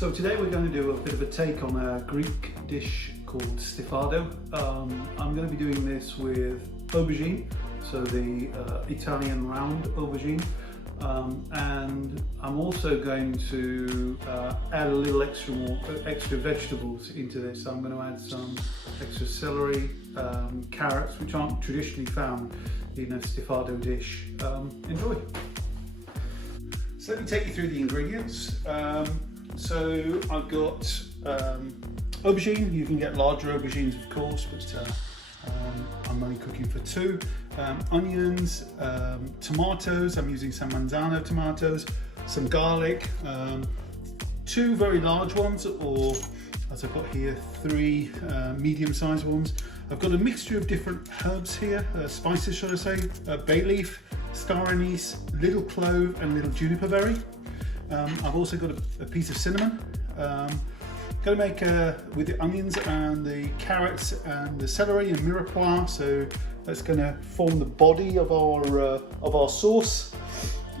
So today we're going to do a bit of a take on a Greek dish called Stifado. I'm going to be doing this with aubergine, so the Italian round aubergine, and I'm also going to add a little extra vegetables into this. So I'm going to add some extra celery, carrots, which aren't traditionally found in a Stifado dish. Enjoy! So let me take you through the ingredients. So I've got aubergine. You can get larger aubergines, of course, but I'm only cooking for two. Onions, tomatoes. I'm using some manzano tomatoes, some garlic, two very large ones, or as I've got here, three medium-sized ones. I've got a mixture of different herbs here, spices, should I say, bay leaf, star anise, little clove, and little juniper berry. I've also got a piece of cinnamon. Going to make with the onions and the carrots and the celery and mirepoix. So that's going to form the body of our sauce.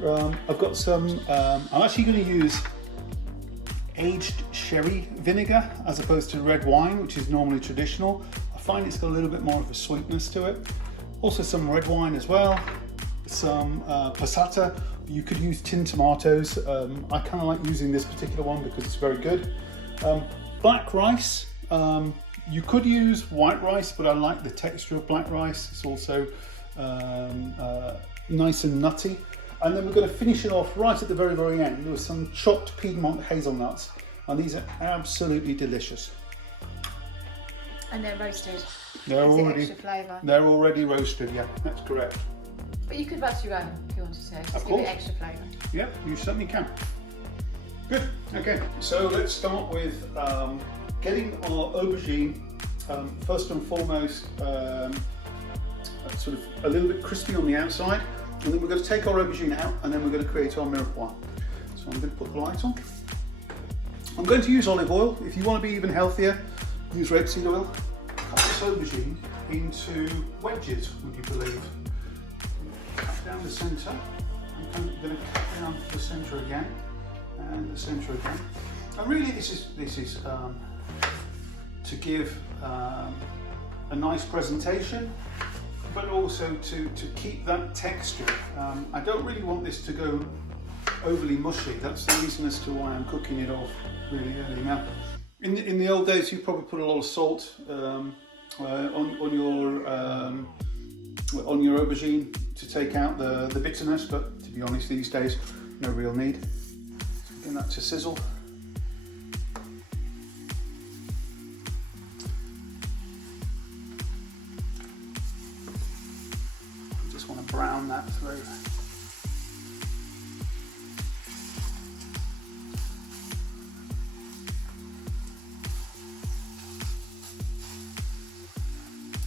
I've got some. I'm actually going to use aged sherry vinegar as opposed to red wine, which is normally traditional. I find it's got a little bit more of a sweetness to it. Also some red wine as well. Some passata. You could use tinned tomatoes. I kind of like using this particular one because it's very good. Black rice. You could use white rice, but I like the texture of black rice. It's also nice and nutty. And then we're going to finish it off right at the very, very end with some chopped Piedmont hazelnuts. And these are absolutely delicious. And they're roasted. They're already extra flavour. They're already roasted. Yeah, that's correct. But you could roast your own if you wanted to. Just give it extra flavour. Yeah, you certainly can. Good. Okay, so let's start with getting our aubergine first and foremost sort of a little bit crispy on the outside, and then we're going to take our aubergine out, and then we're going to create our mirepoix. So I'm going to put the light on. I'm going to use olive oil. If you want to be even healthier, use rapeseed oil. Cut this aubergine into wedges, would you believe? Cut down the centre. I'm going to cut down the centre again, and the centre again. And really, this is to give a nice presentation, but also to keep that texture. I don't really want this to go overly mushy. That's the reason as to why I'm cooking it off really early. Now, in the old days, you probably put a lot of salt on your aubergine to take out the bitterness, but to be honest, these days, no real need. Getting that to sizzle. Just want to brown that through.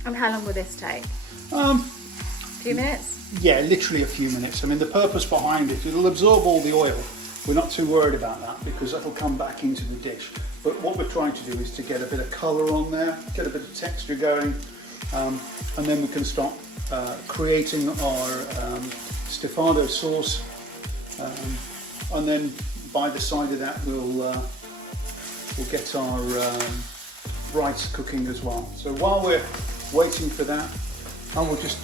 And how long will this take? A few minutes? Yeah, literally a few minutes. I mean, the purpose behind it, it'll absorb all the oil. We're not too worried about that because that'll come back into the dish. But what we're trying to do is to get a bit of colour on there, get a bit of texture going, and then we can start creating our Stifado sauce. And then by the side of that, we'll get our rice cooking as well. So while we're waiting for that, I will just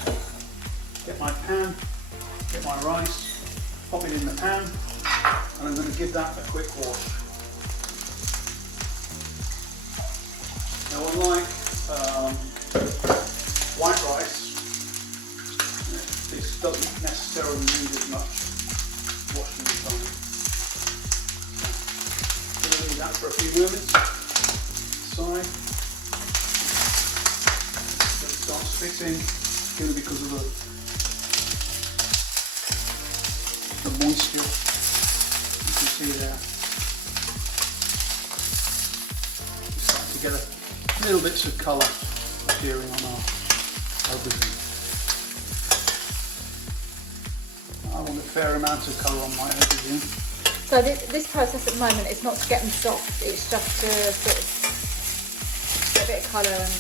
get my pan, get my rice, pop it in the pan, and I'm going to give that a quick wash. Now, unlike white rice, this doesn't necessarily need as much washing time. So we'll leave that for a few moments. Side. Start spitting, purely because of the moisture you can see there. We start to get a little bits of colour appearing on our aubergine. I want a fair amount of colour on my aubergine. So this process at the moment is not to get them soft, it's just to sort of get a bit of colour and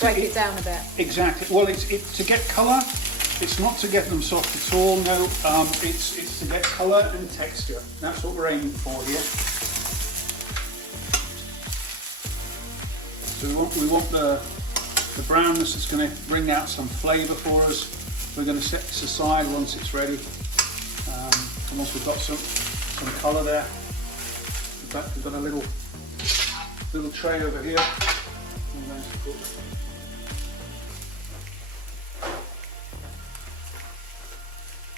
break it down a bit. Exactly. Well, it's to get colour. It's not to get them soft at all. No, it's to get colour and texture. That's what we're aiming for here. So we want the brownness that's going to bring out some flavour for us. We're going to set this aside once it's ready. And once we've got some colour there. In fact, we've got a little tray over here. I'm going to put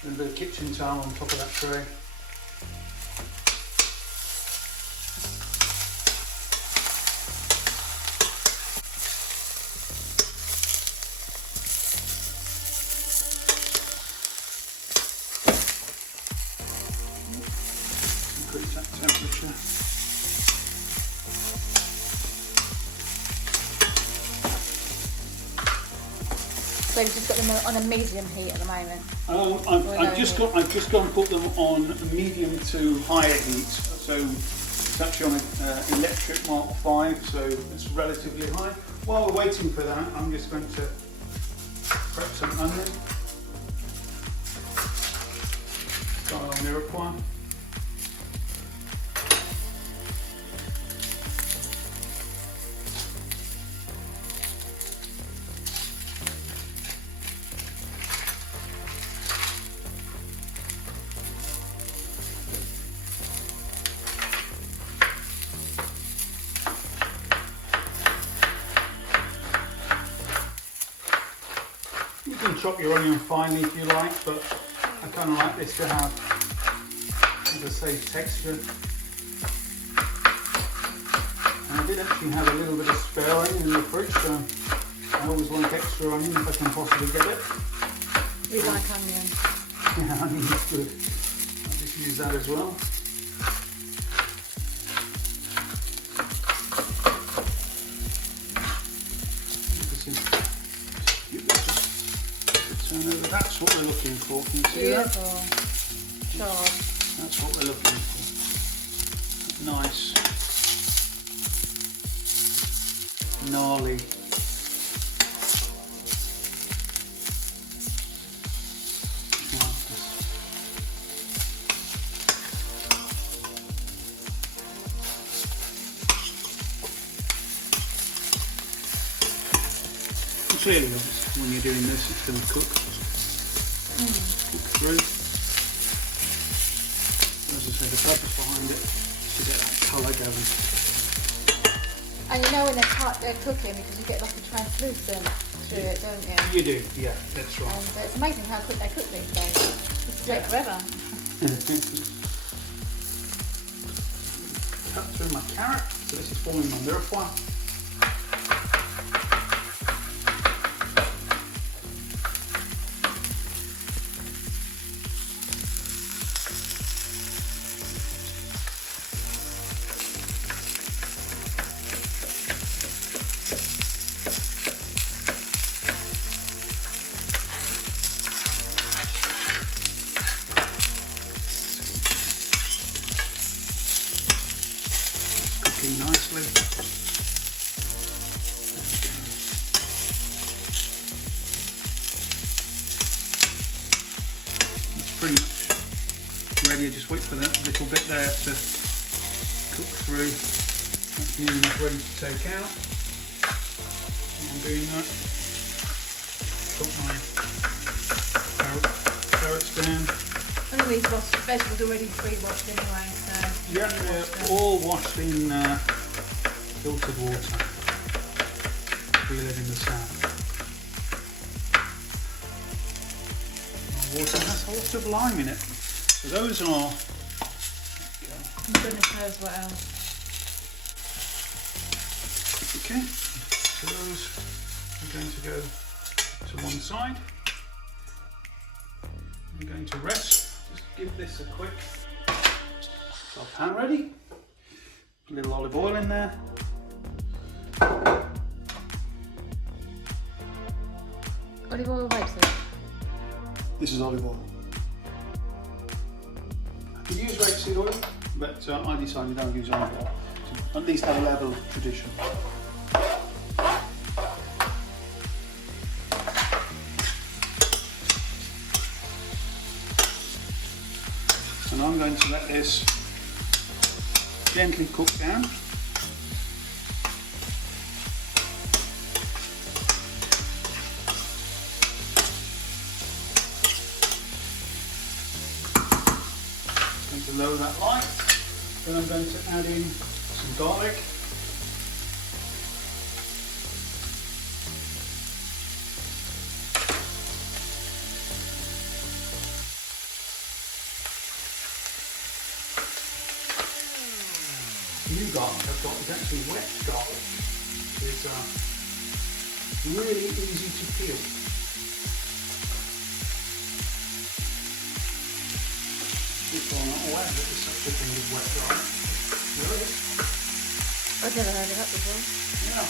a little bit of kitchen towel on top of that tray. Increase that temperature. So you've just got them on a medium heat at the moment? I've just gone and put them on medium to higher heat. So it's actually on an electric Mark 5, so it's relatively high. While we're waiting for that, I'm just going to prep some onion. Start on Mirepoix. You can chop your onion finely if you like, but I kind of like this to have, as I say, texture. And I did actually have a little bit of spare onion in the fridge, so I always like extra onion if I can possibly get it. We like onion. Yeah, onion is good. I'll just use that as well. That's what we're looking for. Can you see that? Charred. That's what we're looking for. Nice. Gnarly. Clearly, when you're doing this, it's going to cook. Cook through. As I said, the purpose behind it is to get that colour going. And you know when they're cooking because you get like a translucent through it, don't you? You do, yeah, that's right. And it's amazing how quick they cook these days. It's take forever. Cut through my carrot, so this is forming my Mirepoix. Nicely. It's pretty much ready. I just wait for that little bit there to cook through. That's nearly enough ready to take out. I'm doing that. Put my carrots down. One of these vegetables already pre-washed anyway, so... Yeah, they're all washed in filtered water. We live in the south. Our water has a lot of lime in it. So those are... Goodness knows what else. Okay, so those are going to go to one side. I'm going to rest. Just give this a quick... Our pan ready. A little olive oil in there. Olive oil or rapeseed? This is olive oil. I could use rapeseed oil, but I decided I don't use olive oil to at least have a level of tradition. And I'm going to let this gently cook down. to lower that light. Then I'm going to add in some garlic. New garlic I've got is actually wet garlic. It's really easy to peel. People are not aware that there's such a thing as wet garlic. There is. I've never heard of that before. Yeah.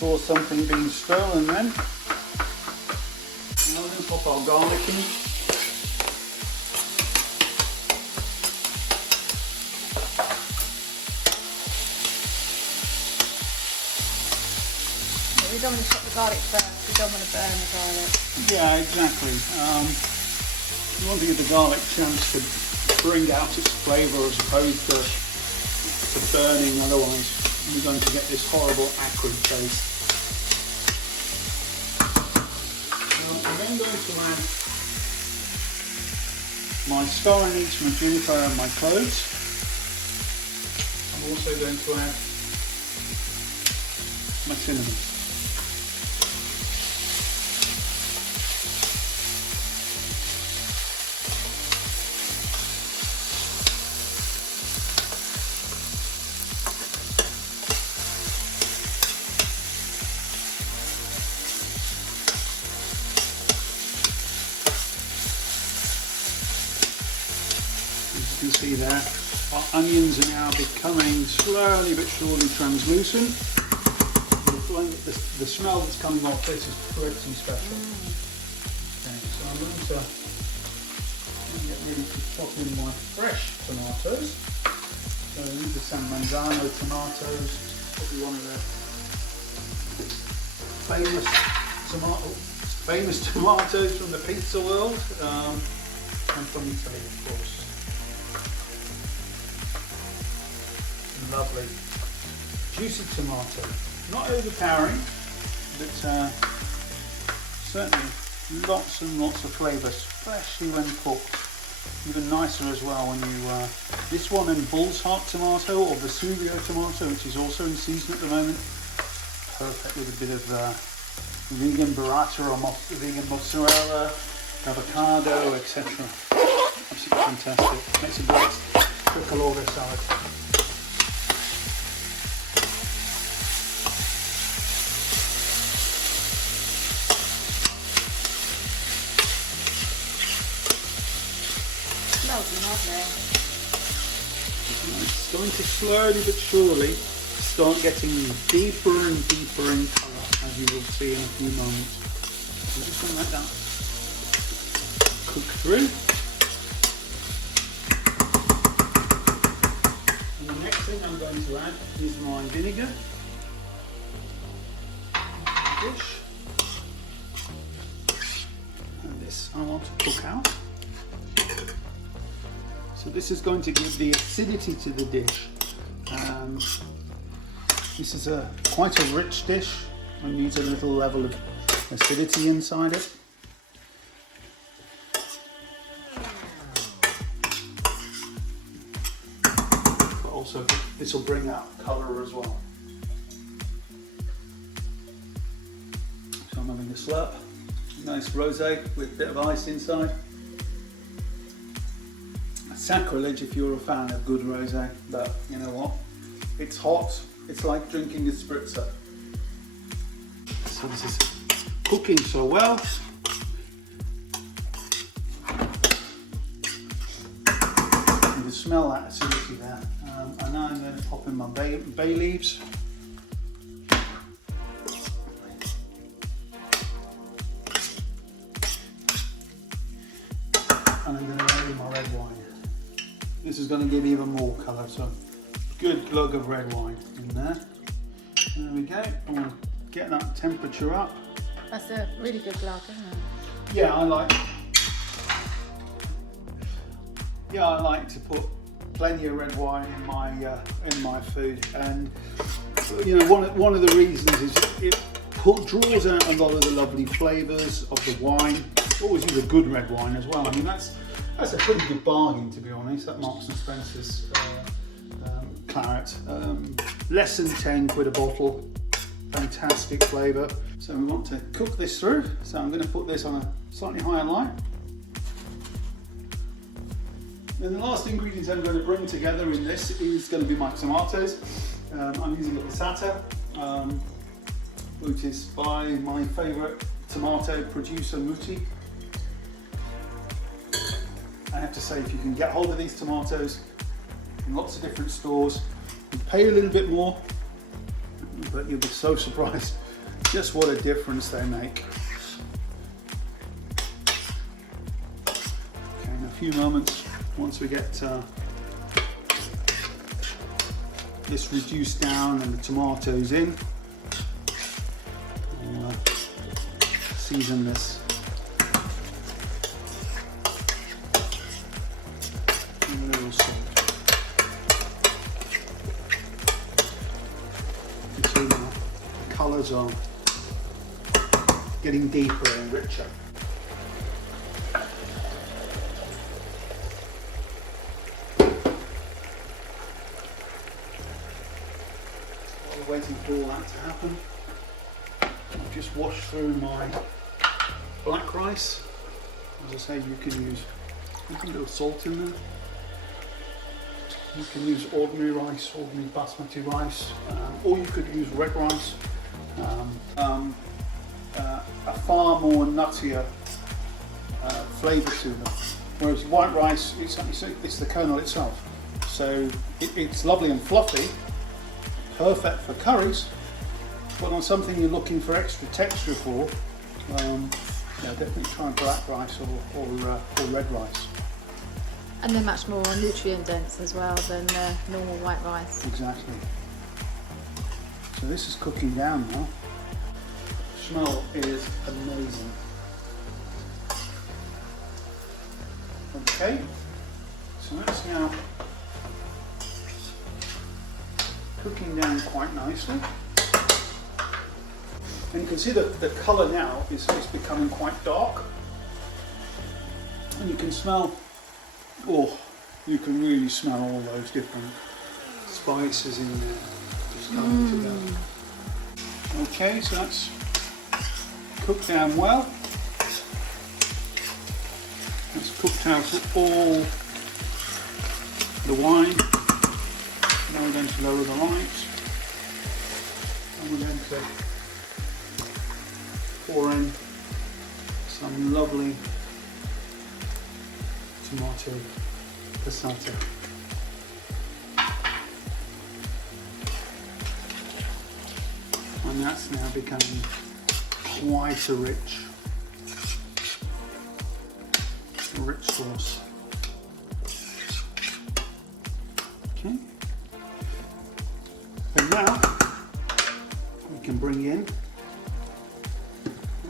Saw something being stolen then. Now we're going to pop our garlic in. We don't want to chop the garlic first, we don't want to burn the garlic. Yeah, exactly. You want to give the garlic a chance to bring out its flavour as opposed to burning, otherwise you're going to get this horrible acrid taste. I'm then going to add my star anise, my juniper and my cloves. I'm also going to add my cinnamon. As you can see there, our onions are now becoming slowly but surely translucent. The smell that's coming off this is pretty special. Okay, so I'm going to get ready to pop in my fresh tomatoes. So these are San Manzano tomatoes, probably one of the famous tomatoes from the pizza world, and from Italy, of course. Lovely, juicy tomato, not overpowering, but certainly lots and lots of flavour, especially when cooked. Even nicer as well when you, this one and Bull's Heart tomato or Vesuvio tomato, which is also in season at the moment, perfect with a bit of vegan burrata or vegan mozzarella, avocado, etc. Absolutely fantastic. Makes a great tricolore salad. It's going to slowly but surely start getting deeper and deeper in colour, as you will see in a few moments. I'm just going to let that cook through. And the next thing I'm going to add is my vinegar. Dish. And this I want to cook out. So this is going to give the acidity to the dish. This is quite a rich dish and needs a little level of acidity inside it. But also this will bring out colour as well. So I'm having a slurp. Nice rosé with a bit of ice inside. Sacrilege if you're a fan of good rosé, but you know what? It's hot. It's like drinking a spritzer. So this is cooking so well. You can smell that acidity there. And now I'm going to pop in my bay leaves. And I'm going to add in my red wine. This is going to give even more colour, so good glug of red wine in there. There we go. I'm going to get that temperature up. That's a really good glove, isn't it? Yeah, I like to put plenty of red wine in my food, and you know, one of the reasons is it draws out a lot of the lovely flavours of the wine. Always use a good red wine as well. I mean, that's a pretty good bargain, to be honest. That Marks and Spencer's claret, less than 10 quid a bottle. Fantastic flavour. So we want to cook this through. So I'm going to put this on a slightly higher light. Then the last ingredient I'm going to bring together in this is going to be my tomatoes. I'm using a passata, which is by my favourite tomato producer, Muti. I have to say, if you can get hold of these tomatoes in lots of different stores, you pay a little bit more, but you'll be so surprised just what a difference they make. Okay, in a few moments, once we get this reduced down and the tomatoes in, we'll season this. A little salt. You can see now the colours are getting deeper and richer. While we're waiting for all that to happen, I've just washed through my black rice. As I say, you can use a little salt in there. You can use ordinary rice, ordinary basmati rice, or you could use red rice. A far more nuttier flavour to them. Whereas white rice, it's the kernel itself. So it's lovely and fluffy, perfect for curries, but on something you're looking for extra texture for, definitely try black rice or red rice. And they're much more nutrient dense as well than normal white rice. Exactly. So this is cooking down now. The smell is amazing. Okay, so that's now cooking down quite nicely. And you can see that the colour now is becoming quite dark. And you can smell, you can really smell all those different spices in there just coming together. Okay, so that's cooked down well. That's cooked out all the wine. Now we're going to lower the lights, and we're going to pour in some lovely tomato passata. And that's now becoming quite a rich sauce. Okay. And now we can bring in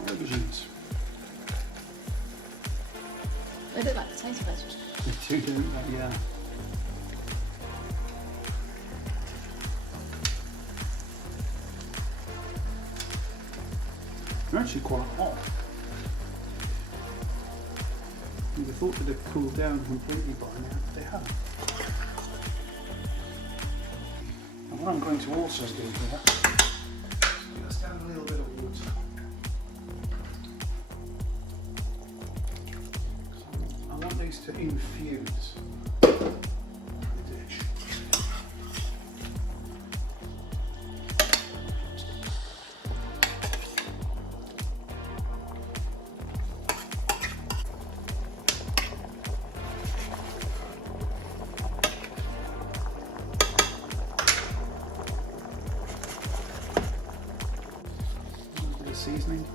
aubergines. They look like potato vegetables. They do, don't they? Yeah. They're actually quite hot. You'd have thought that they'd cooled down completely by now, but they haven't. And what I'm going to also do here is just add a little bit of wood. I want these to infuse the dish. Seasoning.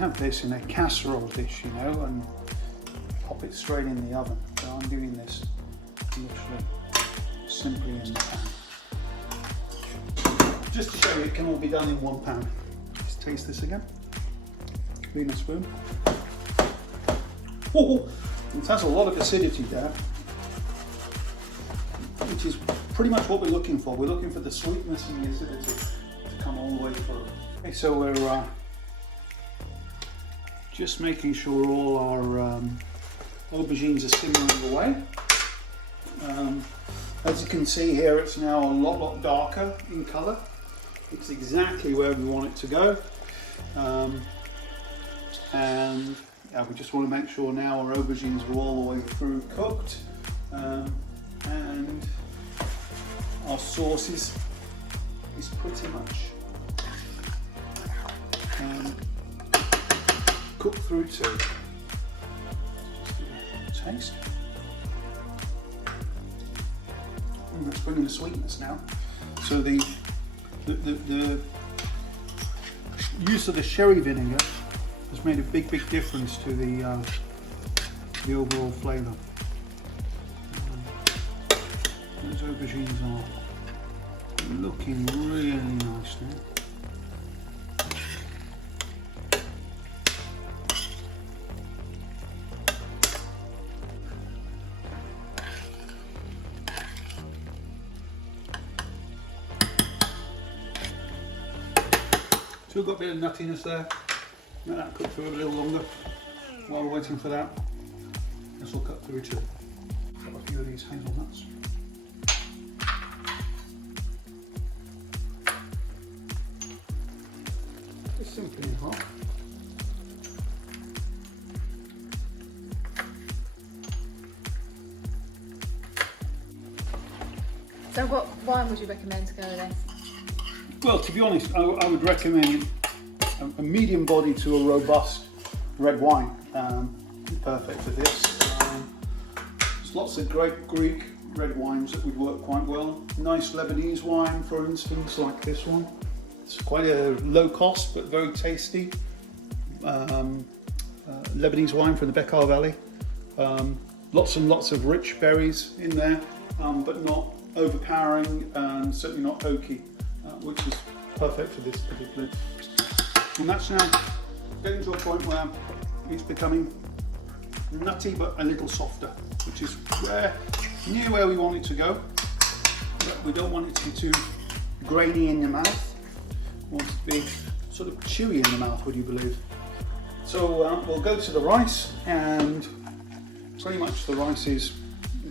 have this in a casserole dish, you know, and pop it straight in the oven. So I'm doing this literally simply in the pan. Just to show you, it can all be done in 1 pan. Let's taste this again. Clean a spoon. Oh, it has a lot of acidity there, which is pretty much what we're looking for. We're looking for the sweetness and the acidity to come all the way through. Okay, so we're just making sure all our aubergines are simmering away. As you can see here, it's now a lot darker in colour. It's exactly where we want it to go. And yeah, we just want to make sure now our aubergines are all the way through cooked. And our sauce is pretty much cooked through too. Just give it a taste. And that's bringing the sweetness now. So the use of the sherry vinegar has made a big difference to the overall flavour. Those aubergines are looking really nice now. Still got a bit of nuttiness there. Let that cook through a little longer. While we're waiting for that, this will cut through too. Got a few of these hazelnuts. Just simply in half. So what wine would you recommend to go with this? Well, to be honest, I would recommend a medium body to a robust red wine. Perfect for this. There's lots of great Greek red wines that would work quite well. Nice Lebanese wine, for instance, like this one. It's quite a low cost but very tasty. Lebanese wine from the Bekaa Valley. Lots and lots of rich berries in there, but not overpowering and certainly not oaky. Which is perfect for this particularly. And that's now getting to a point where it's becoming nutty but a little softer, which is near where we want it to go. But we don't want it to be too grainy in the mouth. We want it to be sort of chewy in the mouth, would you believe? So we'll go to the rice, and pretty much the rice is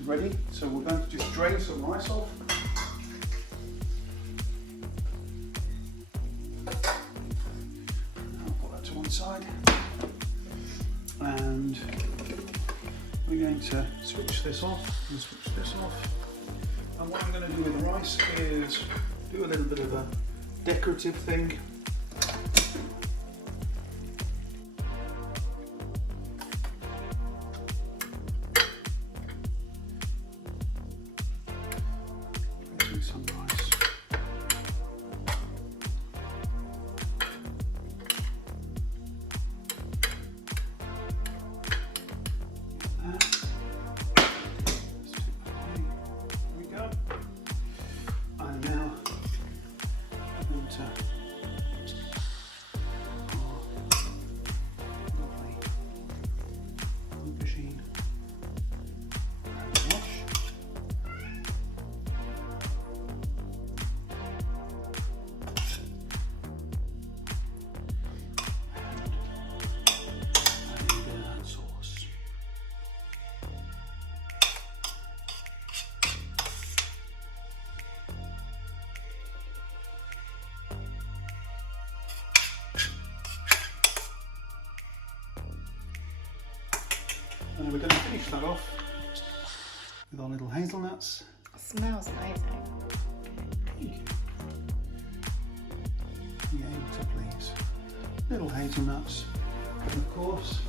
ready. So we're going to just drain some rice off. Side, and we're going to switch this off and switch this off. And what I'm going to do with the rice is do a little bit of a decorative thing. Do some rice. And we're going to finish that off with our little hazelnuts. It smells amazing. Yeah, to please. Little hazelnuts, and of course